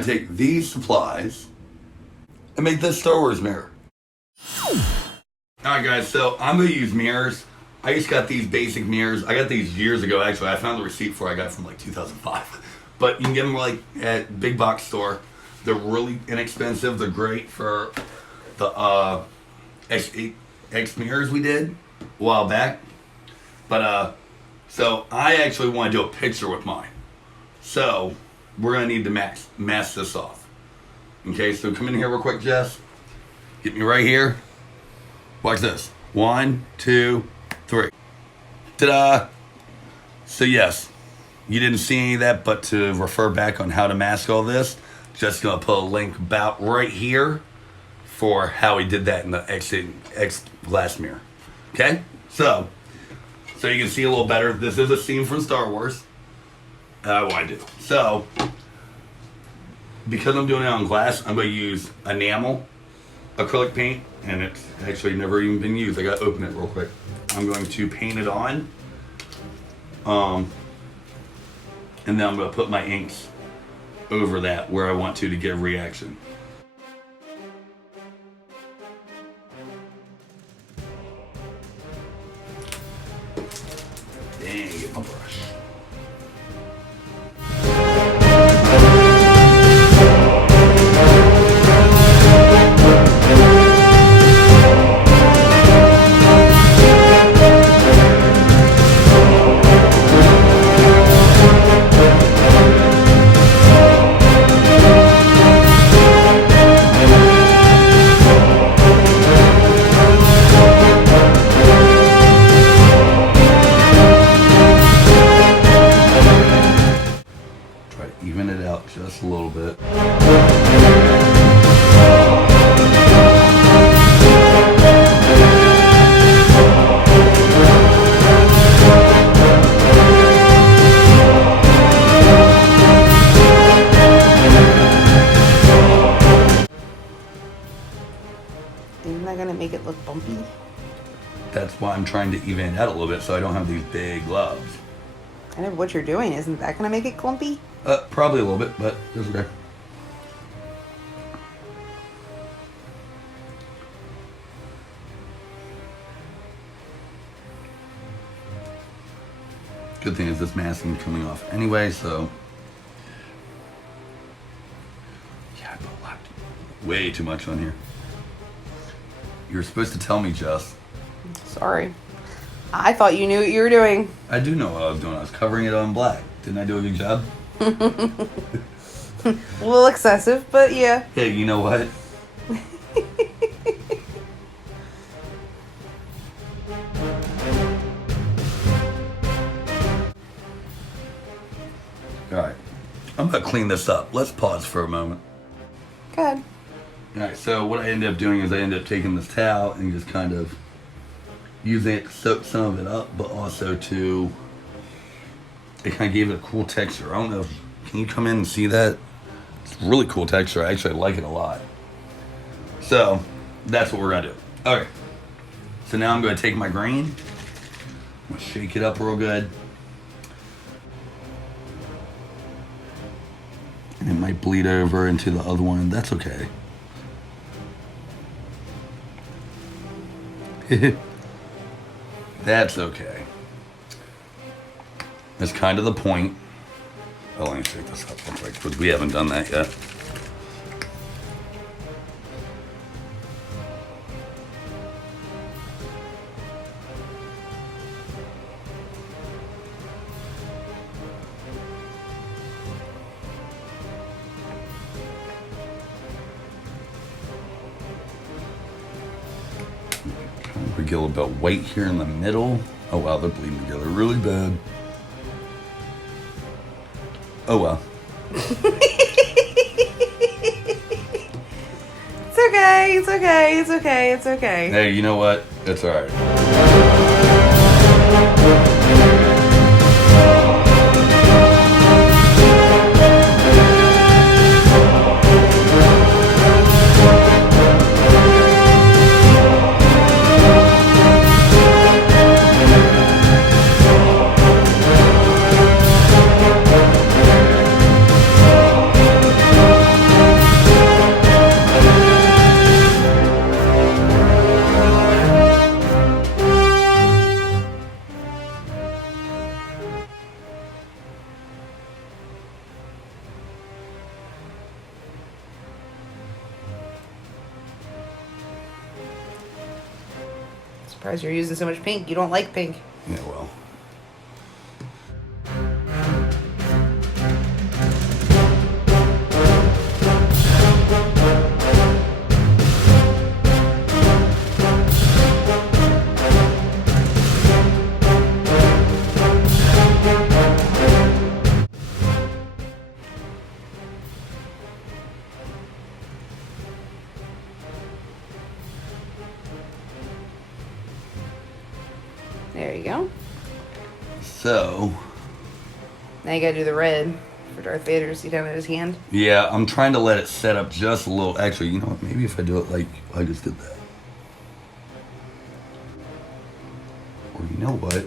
going to take these supplies and make this Star Wars mirror. Alright guys, so I'm going to use mirrors. I just got these basic mirrors. I got these years ago actually. I found the receipt for it. I got it from like 2005. But you can get them like at big box store. They're really inexpensive. They're great for the X mirrors we did a while back. But so I actually want to do a picture with mine. So we're going to need to mask this off. Okay, so come in here real quick, Jess. Get me right here. Watch this. 1, 2, 3. Ta-da! So yes, you didn't see any of that, but to refer back on how to mask all this, just gonna put a link about right here for how we did that in the X glass mirror. Okay? So you can see a little better. This is a scene from Star Wars. What I do. So, because I'm doing it on glass, I'm gonna use enamel acrylic paint, and it's actually never even been used. I gotta open it real quick. I'm going to paint it on. And then I'm going to put my inks over that where I want to get a reaction. Dang, get my brush. Even it out just a little bit. Isn't that gonna make it look bumpy? That's why I'm trying to even it out a little bit so I don't have these big gloves. Kind of what you're doing, isn't that gonna make it clumpy? Probably a little bit, but it's okay. Good thing is this masking coming off anyway, so yeah, I put a lot, way too much on here. You're supposed to tell me, Jess. Sorry. I thought you knew what you were doing. I do know what I was doing. I was covering it on black. Didn't I do a good job? A little excessive, but yeah. Hey, you know what? Alright. I'm going to clean this up. Let's pause for a moment. Good. Alright, so what I ended up doing is I ended up taking this towel and just kind of using it to soak some of it up, but also to... It kind of gave it a cool texture. I don't know if... Can you come in and see that? It's really cool texture. I actually like it a lot. So, that's what we're going to do. Okay. So now I'm going to take my grain. I'm going to shake it up real good. And it might bleed over into the other one. That's okay. That's okay. That's kind of the point. Oh, let me shake this up real quick because we haven't done that yet. We get a little bit of weight here in the middle. Oh wow, they're bleeding together really bad. Oh well. It's okay, it's okay, it's okay, it's okay. Hey, you know what? It's alright. Surprised you're using so much pink. You don't like pink. Yeah, well. There you go. So, Now you gotta do the red for Darth Vader. See down at his hand? yeah, I'm trying to let it set up just a little. Actually, you know what? Maybe if I do it like I just did that. Or you know what?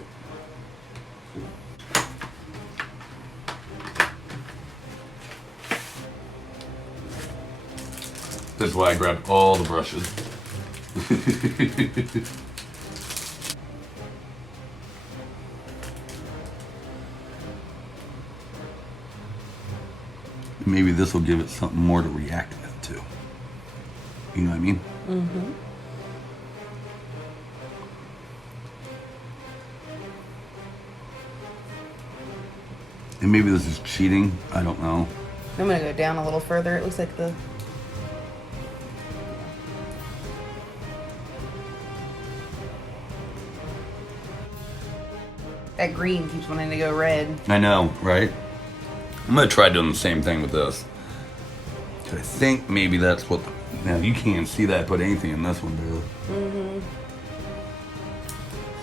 This is why I grabbed all the brushes. Maybe this will give it something more to react with too. You know what I mean? Mm-hmm. And maybe this is cheating. I don't know. I'm gonna go down a little further. It looks like the... That green keeps wanting to go red. I know, right? I'm gonna try doing the same thing with this. 'Cause I think maybe that's what. Now you can't see that I put anything in this one, do you?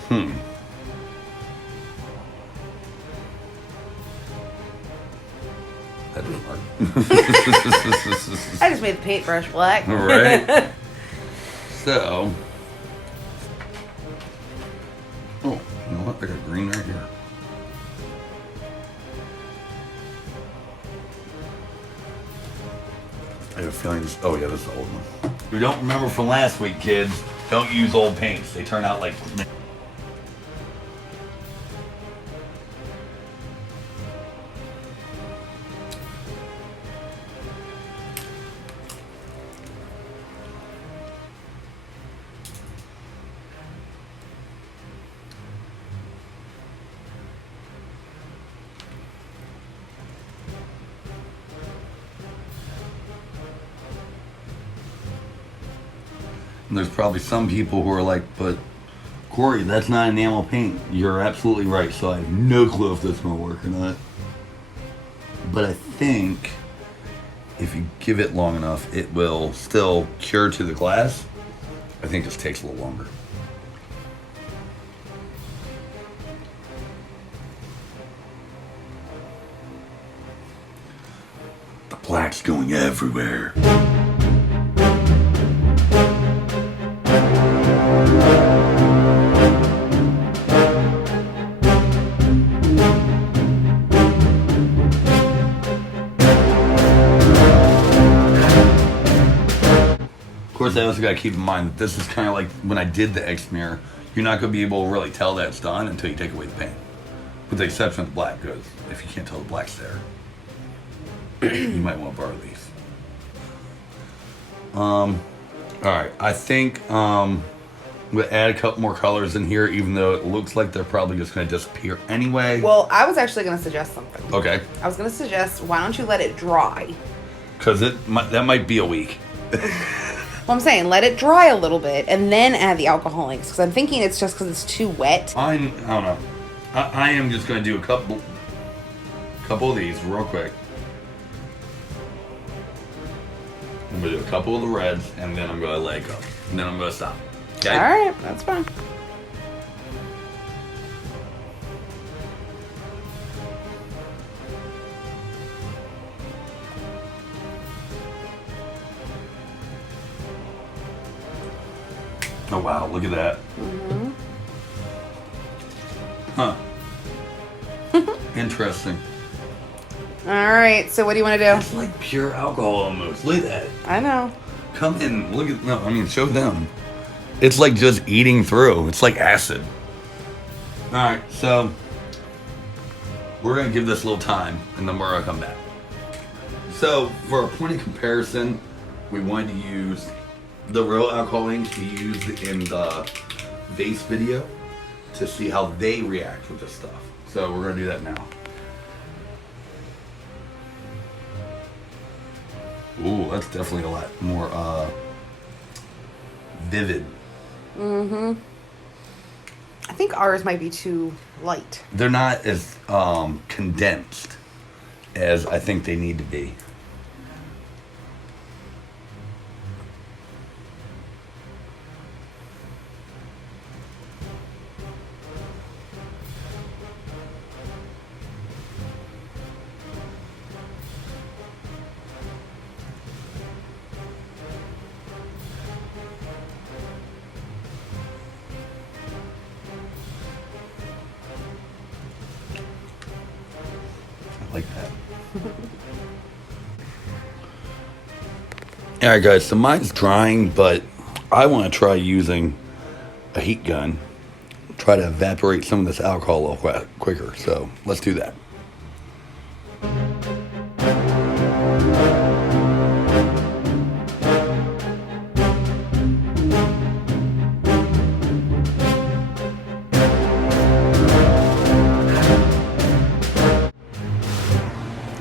Mm-hmm. That didn't work. I just made the paintbrush black. All right. So. Oh, you know what? I got green right here. I have a feeling this. Oh, yeah, this is the old one. We don't remember from last week, kids. Don't use old paints. They turn out like. And there's probably some people who are like, but Cory, that's not enamel paint. You're absolutely right. So I have no clue if this is going to work or not. But I think if you give it long enough, it will still cure to the glass. I think it just takes a little longer. The black's going everywhere. Of course, I also got to keep in mind that this is kind of like when I did the X mirror. You're not going to be able to really tell that's done until you take away the paint. With the exception of the black, because if you can't tell the black's there, you might want to borrow these. Alright, I think I'm going to add a couple more colors in here, even though it looks like they're probably just going to disappear anyway. Well, I was actually going to suggest something. Okay. I was going to suggest, why don't you let it dry? Because that might be a week. Well, I'm saying let it dry a little bit and then add the alcohol inks, because I'm thinking it's just because it's too wet. I don't know. I am just going to do a couple of these real quick. I'm going to do a couple of the reds, and then I'm going to let it go. And then I'm going to stop. Okay? All right, that's fine. Oh, wow. Look at that. Mm-hmm. Huh. Interesting. All right, so what do you want to do? It's like pure alcohol almost. Look at that. I know. Come in. Look at... No, I mean, show them. It's like just eating through. It's like acid. All right, so we're going to give this a little time, and then we're going to come back. So for a point of comparison, we wanted to use the real alcohol inks we used in the vase video to see how they react with this stuff. So we're gonna do that now. Ooh, that's definitely a lot more vivid. Mm-hmm. I think ours might be too light. They're not as condensed as I think they need to be. Like that. Alright guys, so mine's drying, but I want to try using a heat gun, try to evaporate some of this alcohol a little quicker, so let's do that.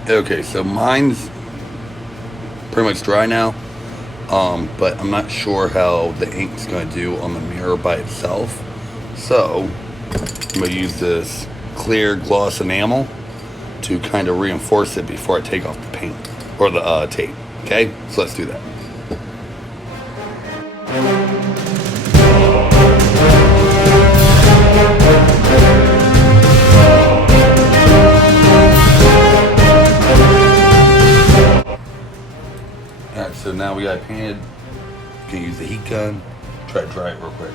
Okay, so mine's pretty much dry now, but I'm not sure how the ink's going to do on the mirror by itself. So I'm going to use this clear gloss enamel to kind of reinforce it before I take off the paint or the tape. Okay, so let's do that. Alright, so now we got it painted. You can use the heat gun. Try to dry it real quick.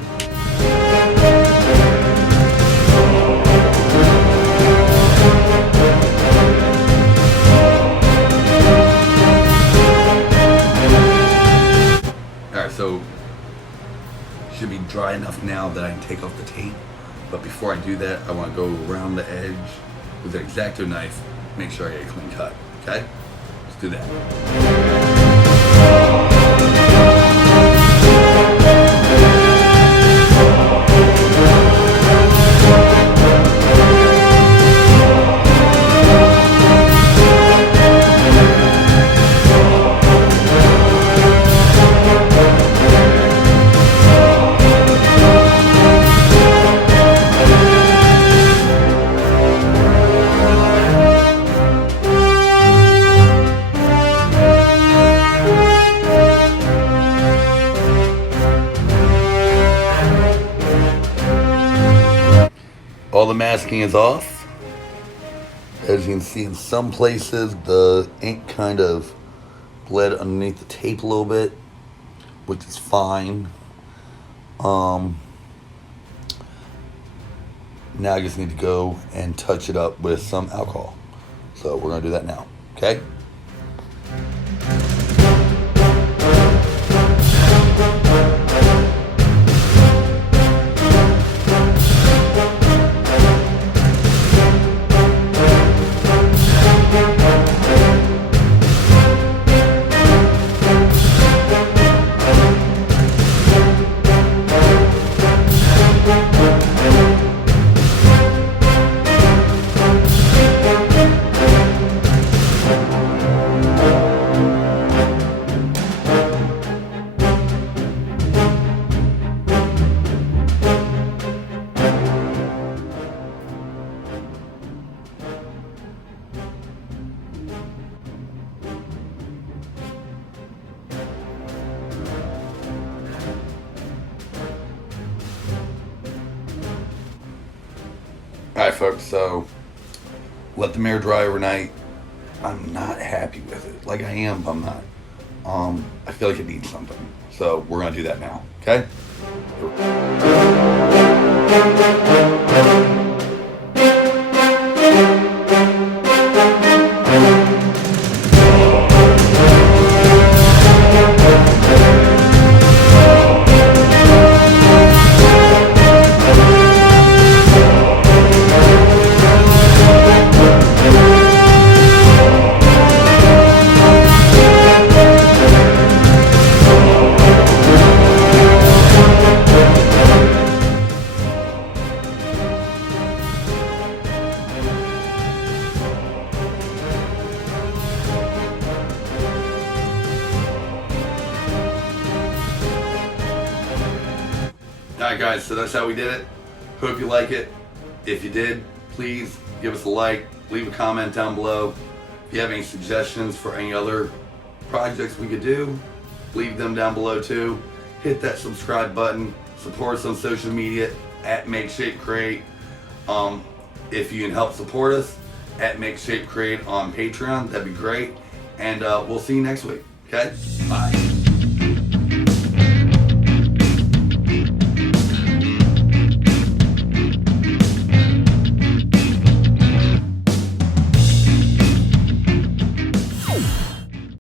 Alright, so should be dry enough now that I can take off the tape. But before I do that, I want to go around the edge with an X-Acto knife, make sure I get a clean cut. Okay? Let's do that. All the masking is off. As you can see, in some places the ink kind of bled underneath the tape a little bit, which is fine. Now I just need to go and touch it up with some alcohol. So we're gonna do that now, okay? Alright folks, so let the mirror dry overnight. I'm not happy with it. Like I am, but I'm not. I feel like it needs something. So we're gonna do that now, okay? guys, so that's how we did it. Hope you like it. If you did, please give us a like, leave a comment down below. If you have any suggestions for any other projects we could do, leave them down below too. Hit that subscribe button. Support us on social media at Make Shape Create. If you can help support us at Make Shape Create on Patreon, that'd be great. And we'll see you next week. Okay? Bye.